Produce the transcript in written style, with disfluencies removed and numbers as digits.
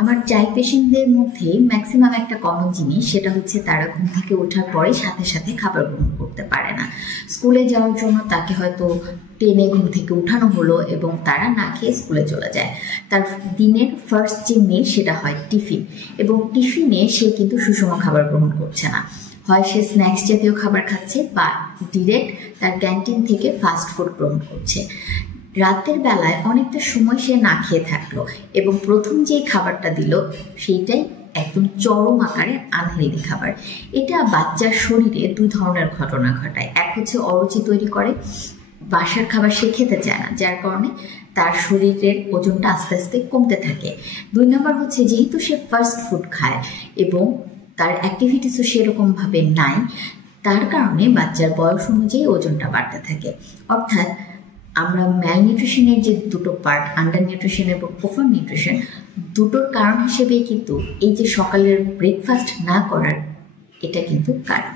আমার চাইল্ড পেশেন্টদের মধ্যে ম্যাক্সিমাম একটা কমন জিনিস, সেটা হচ্ছে তারা ঘুম থেকে ওঠার পরে সাথে সাথে খাবার গ্রহণ করতে পারে না। স্কুলে যাওয়ার জন্য তাকে হয়তো টেনে ঘুম থেকে উঠানো হলো এবং তারা না খেয়ে স্কুলে চলে যায়। তার দিনের ফার্স্ট যে মিল সেটা হয় টিফিন, এবং টিফিনে সে কিন্তু সুষম খাবার গ্রহণ করছে না। হয় সে স্ন্যাক্স জাতীয় খাবার খাচ্ছে বা ডিরেক্ট তার ক্যান্টিন থেকে ফাস্ট ফুড গ্রহণ করছে। রাতের বেলায় অনেকটা সময় সে না খেয়ে থাকলো এবং প্রথম যেই খাবারটা দিল সেইটাই একদম চরম আকারে আনহেলদি খাবার। এটা বাচ্চার শরীরে দুই ধরনের ঘটনা ঘটায়। এক হচ্ছে অরুচি তৈরি করে, বাসার খাবার সে খেতে চায় না, যার কারণে তার শরীরের ওজনটা আস্তে আস্তে কমতে থাকে। 2 নম্বর হচ্ছে যেহেতু সে ফাস্ট ফুড খায় এবং তার অ্যাক্টিভিটিসও সেরকমভাবে নাই, তার কারণে বাচ্চার বয়স অনুযায়ী ওজনটা বাড়তে থাকে। অর্থাৎ আমরা ম্যালনিউট্রিশনের যে দুটো পার্ট, আন্ডার নিউট্রিশন এবং ওভার নিউট্রিশন, দুটোর কারণ হিসেবে কিন্তু এই যে সকালের ব্রেকফাস্ট না করার, এটা কিন্তু কারণ।